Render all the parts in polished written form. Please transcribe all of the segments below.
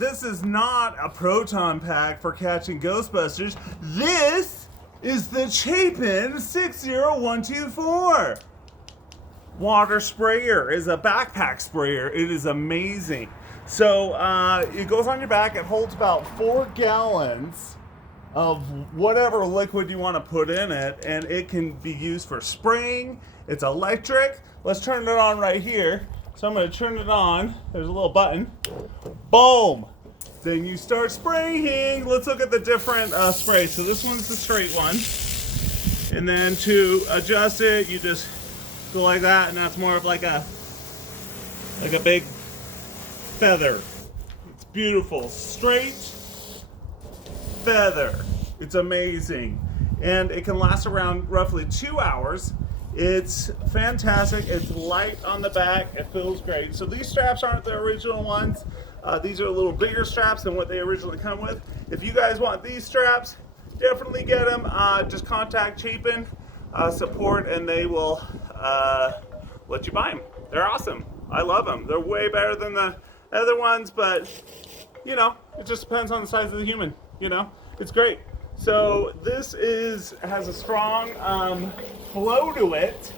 this is not a proton pack for catching Ghostbusters. This is the Chapin 60124. Water sprayer is a backpack sprayer. It is amazing. So it goes on your back. It holds about 4 gallons of whatever liquid you want to put in it, and it can be used for spraying. It's electric. Let's turn it on right here. So I'm going to turn it on. There's a little button. Boom! Then you start spraying. Let's look at the different sprays. So this one's the straight one. And then to adjust it, you just go like that, and that's more of like a big feather. It's beautiful. Straight feather. It's amazing. And it can last around roughly 2 hours. It's fantastic. It's light on the back. It feels great. So these straps aren't the original ones. These are a little bigger straps than what they originally come with. If you guys want these straps, definitely get them. Just contact Chapin support and they will let you buy them. They're awesome. I love them. They're way better than the other ones, but you know, it just depends on the size of the human. You know, it's great. So this has a strong flow to it,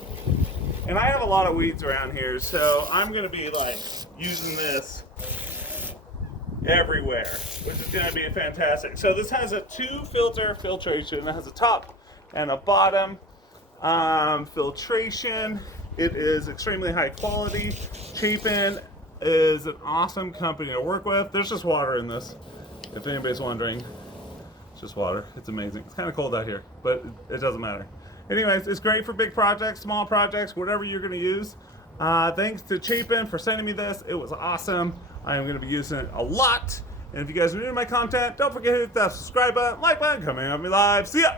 and I have a lot of weeds around here, so I'm going to be like using this everywhere, which is going to be fantastic. So this has a 2-filter filtration. It has a top and a bottom filtration. It is extremely high quality. Chapin is an awesome company to work with. There's just water in this, if anybody's wondering. It's just water. It's amazing. It's kind of cold out here, but it doesn't matter. Anyways, it's great for big projects, small projects, whatever you're going to use. Thanks to Chapin for sending me this. It was awesome. I am going to be using it a lot. And if you guys are new to my content, don't forget to hit that subscribe button, like button, coming on me live. See ya!